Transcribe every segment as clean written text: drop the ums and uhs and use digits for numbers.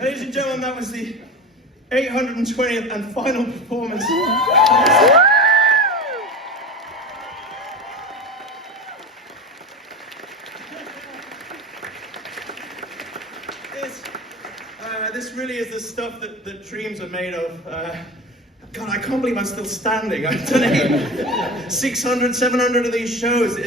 Ladies and gentlemen, that was the 820th and final performance. This really is the stuff that dreams are made of. God, I can't believe I'm still standing. I've done 600, 700 of these shows.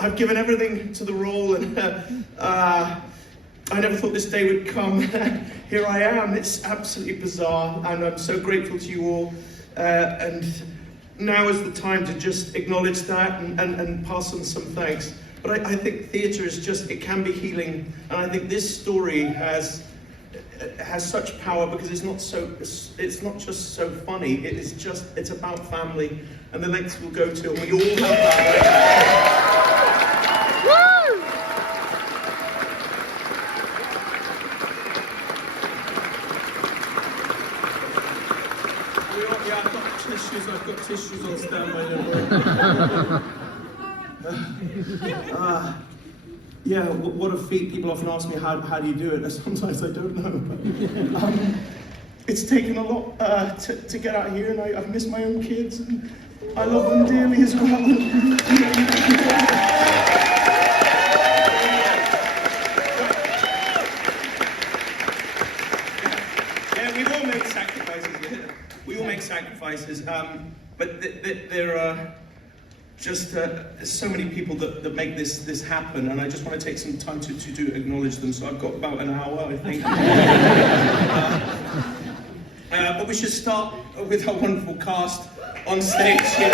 I've given everything to the role, and I never thought this day would come. Here I am. It's absolutely bizarre, and I'm so grateful to you all. And now is the time to just acknowledge that and pass on some thanks. But I think theatre is it can be healing, and I think this story has such power because it's not just so funny. It's about family and the lengths we'll go to, and we all have that. I've got tissues on standby. Yeah, what a feat. People often ask me, how do you do it? Sometimes I don't know. But, it's taken a lot to get out here, and I've missed my own kids, and I love them dearly as well. Yeah, we all make sacrifices. Yeah. We all make sacrifices, but there are just so many people that make this happen, and I just want to take some time to acknowledge them. So I've got about an hour, I think. But we should start with our wonderful cast on stage here.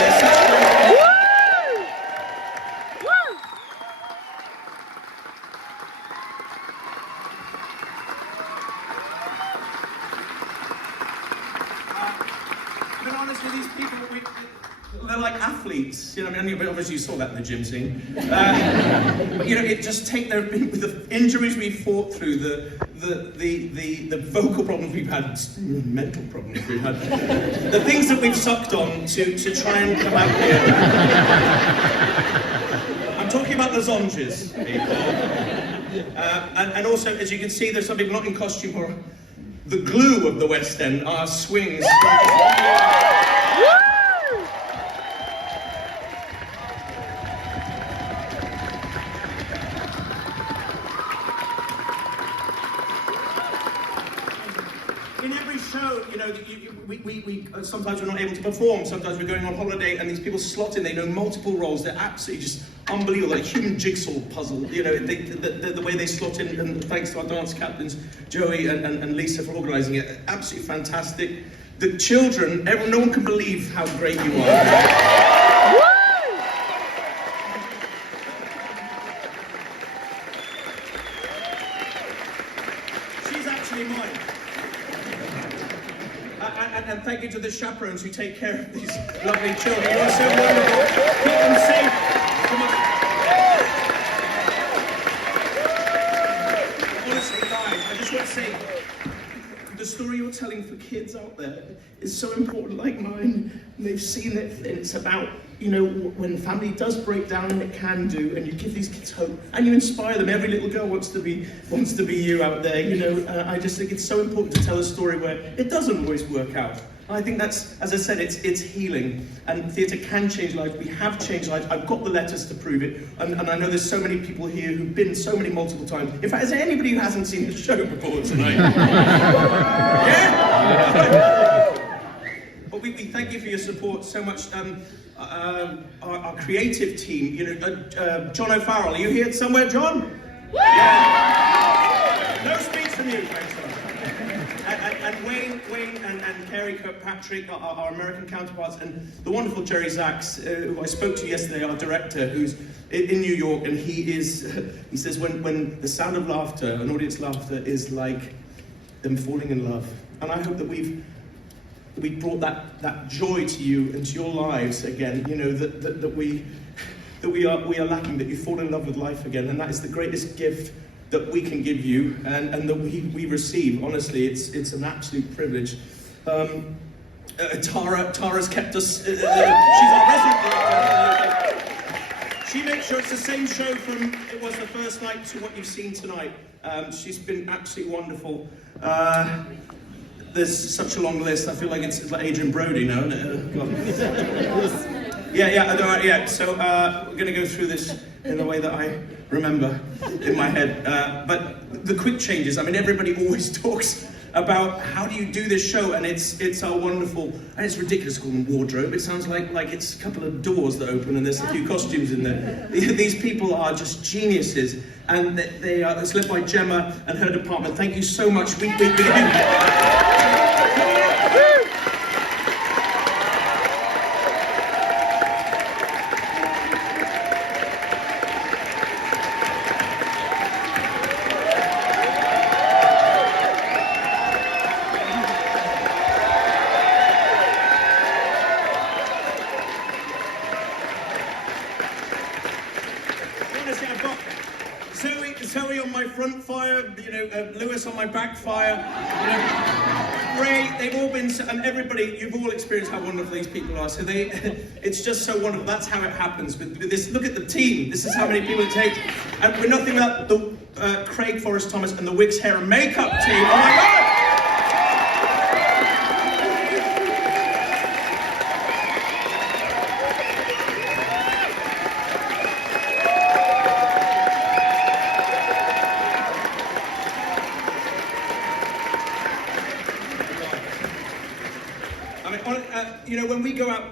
I've been honest with these people. They're like athletes, you know. I mean, obviously you saw that in the gym scene. But you know, with the injuries we fought through, the vocal problems we've had, mental problems we've had, the things that we've sucked on to try and come out here. I'm talking about the zonges, people. And also, as you can see, there's some people not in costume or the glue of the West End, our swings. In every show, you know, we sometimes we're not able to perform, sometimes we're going on holiday, and these people slot in, they know multiple roles, they're absolutely just unbelievable, like human jigsaw puzzle, you know, the way they slot in, and thanks to our dance captains, Joey and Lisa for organising it, absolutely fantastic. The children, no one can believe how great you are. She's actually mine. And thank you to the chaperones who take care of these lovely children. You are so wonderful. Keep them safe. Honestly, guys, I just want to say, the story you're telling for kids out there is so important, like mine. And they've seen it. And it's about, you know, when family does break down, and it can do, and you give these kids hope, and you inspire them. Every little girl wants to be you out there, you know. I just think it's so important to tell a story where it doesn't always work out. And I think that's, as I said, it's healing, and theatre can change lives. We have changed lives. I've got the letters to prove it, and I know there's so many people here who've been so many multiple times. In fact, is there anybody who hasn't seen the show before tonight? Yeah? But we thank you for your support so much. Our creative team, you know, John O'Farrell, are you here somewhere, John? Yeah. No speech from you, thanks so much. And Wayne and Kerry Kirkpatrick, our American counterparts, and the wonderful Jerry Zaks, who I spoke to yesterday, our director, who's in New York, and he says when the sound of laughter, an audience laughter, is like them falling in love. And I hope that we brought that joy to you and to your lives again, you know, that we are lacking, that you fall in love with life again, and that is the greatest gift that we can give you, and that we receive. Honestly, it's an absolute privilege. Tara's kept us, she's our resident director. She makes sure it's the same show from it was the first night to what you've seen tonight. She's been absolutely wonderful. There's such a long list. I feel like it's like Adrian Brody now, isn't it? Yeah. So we're going to go through this in the way that I remember in my head. But the quick changes. I mean, everybody always talks about how do you do this show, and it's our wonderful, and it's ridiculous calling wardrobe. It sounds like it's a couple of doors that open and there's a few costumes in there. These people are just geniuses, and they are. It's led by Gemma and her department. Thank you so much. We Zoe on my front fire, Lewis on my back fire, Ray, they've all been, and everybody, you've all experienced how wonderful these people are, so it's just so wonderful. That's how it happens with this. Look at the team, this is how many people it takes, and we're nothing without the Craig Forrest Thomas and the Wick's hair and makeup team. Oh my God! When we go out,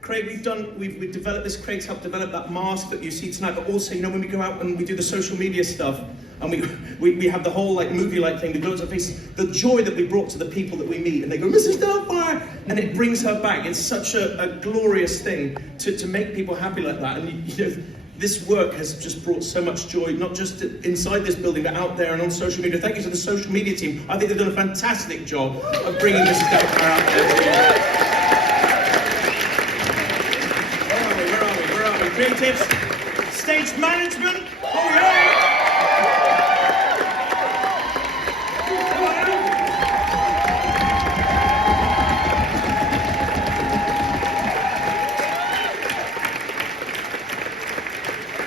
Craig, we've developed this. Craig's helped develop that mask that you see tonight. But also, when we go out and we do the social media stuff, and we have the whole movie-like thing, the glows on face, the joy that we brought to the people that we meet, and they go, "Mrs. Doubtfire," and it brings her back. It's such a glorious thing to make people happy like that. And this work has just brought so much joy, not just inside this building, but out there and on social media. Thank you to the social media team. I think they've done a fantastic job of bringing Mrs. Doubtfire out there. Creatives, stage management, oh yeah!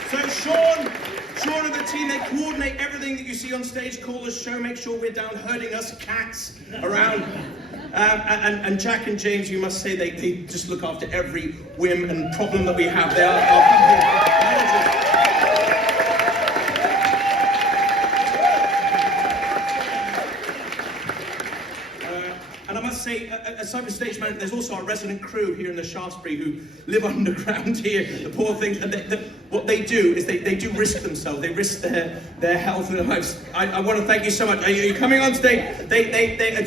So Sean and the team, they coordinate everything that you see on stage, call us, show, make sure we're down herding us cats around. And Jack and James, you must say, they just look after every whim and problem that we have. They are our and I must say, aside from stage management, there's also our resident crew here in the Shaftesbury who live underground here, the poor things, and what they do is they do risk themselves, they risk their health and their lives. I want to thank you so much. Are you coming on today?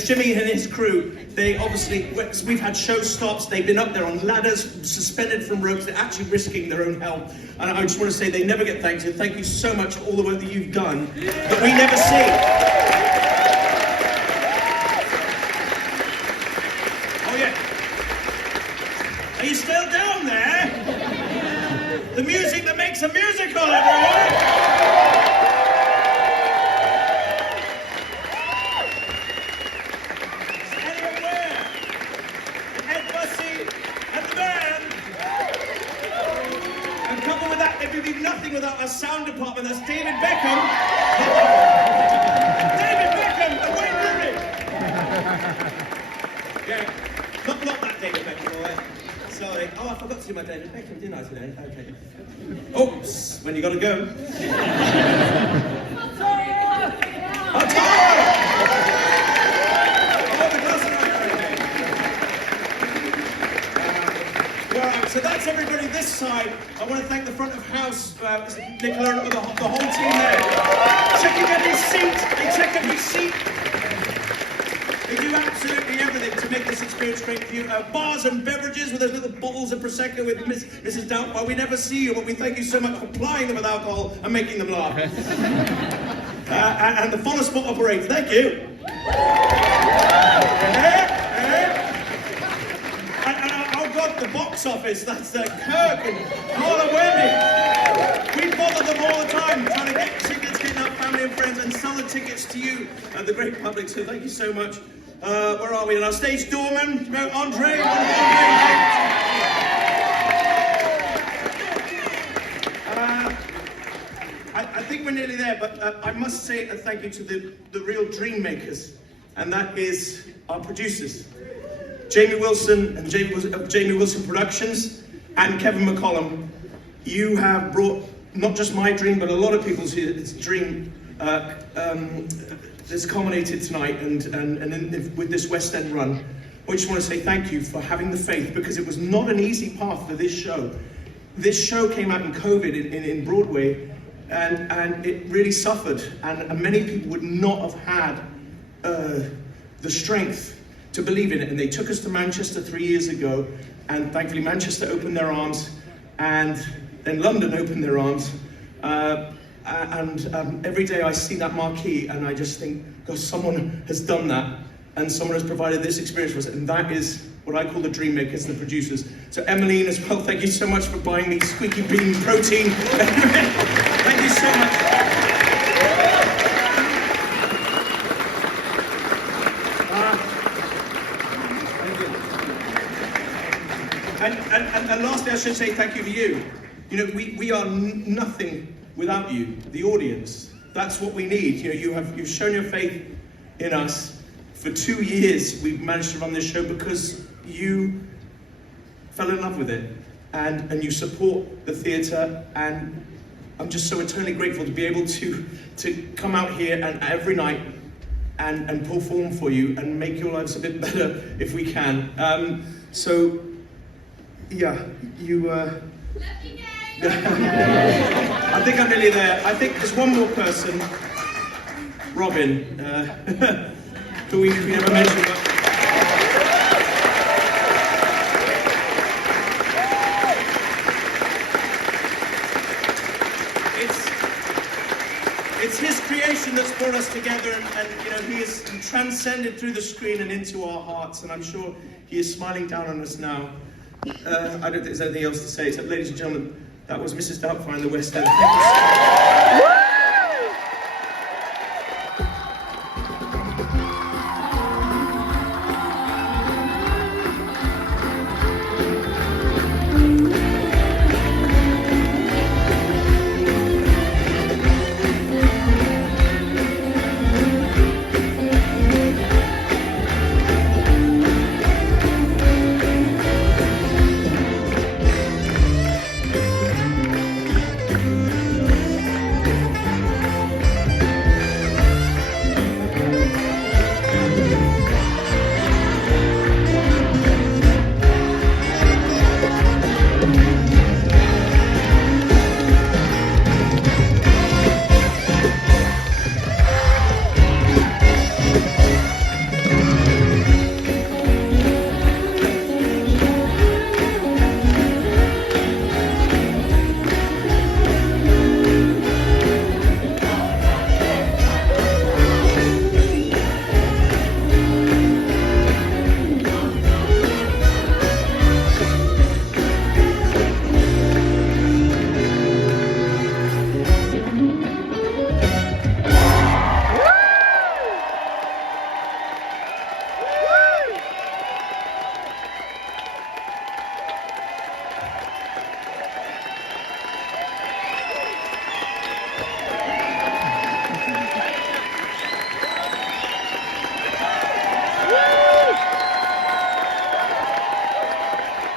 Jimmy and his crew, we've had show stops, they've been up there on ladders, suspended from ropes, they're actually risking their own health. And I just want to say they never get thanked. So thank you so much for all the work that you've done that we never see. Are you still down there? The music that makes a musical, everyone! Anyone there? Ed Bussey and the band! And coupled with that, it would be nothing without our sound department. That's David Beckham. David Beckham, the Wayne Yeah, not that David Beckham, all right? Sorry. Oh, I forgot to do my David Beckham, didn't I, today? Okay. Oops, when you gotta go. Oh, Tara! Oh, the glass right, so that's everybody this side. I want to thank the front of house, Nicola and the whole team there. Checking every seat. They check every seat. They do absolutely everything to make this experience great for you. Bars and beverages with those little bottles of Prosecco with Mrs. Doubtfire. We never see you, but we thank you so much for plying them with alcohol and making them laugh. And the follow spot operator, thank you. And oh God, the box office, that's Kirk and Paula Webby. We bother them all the time, trying to get tickets, getting our family and friends, and sell the tickets to you and the great public, so thank you so much. Where are we? And our stage doorman, Andre. think we're nearly there, but I must say a thank you to the real dream makers, and that is our producers, Jamie Wilson and Jamie Wilson Productions, and Kevin McCollum. You have brought not just my dream, but a lot of people's dream that's culminated tonight, and with this West End run. I just want to say thank you for having the faith, because it was not an easy path for this show. This show came out in COVID in Broadway, and it really suffered, and many people would not have had the strength to believe in it. And they took us to Manchester 3 years ago, and thankfully Manchester opened their arms, and then London opened their arms. Every day I see that marquee, and I just think, gosh, someone has done that, and someone has provided this experience for us, and that is what I call the dream makers and the producers. So Emmeline as well, thank you so much for buying me squeaky bean protein. Thank you so much. And lastly, I should say thank you to you. You know, we are nothing without you, the audience. That's what we need. You know, you've shown your faith in us. For 2 years, we've managed to run this show because you fell in love with it, and you support the theatre, and I'm just so eternally grateful to be able to come out here and every night and perform for you and make your lives a bit better if we can. So, yeah, you. I think I'm nearly there. I think there's one more person, Robin, who we never mentioned. But it's his creation that's brought us together, and you know, he is transcended through the screen and into our hearts, and I'm sure he is smiling down on us now. I don't think there's anything else to say, except, ladies and gentlemen, that was Mrs. Doubtfire in the West End. Thank you so much.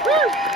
Woo!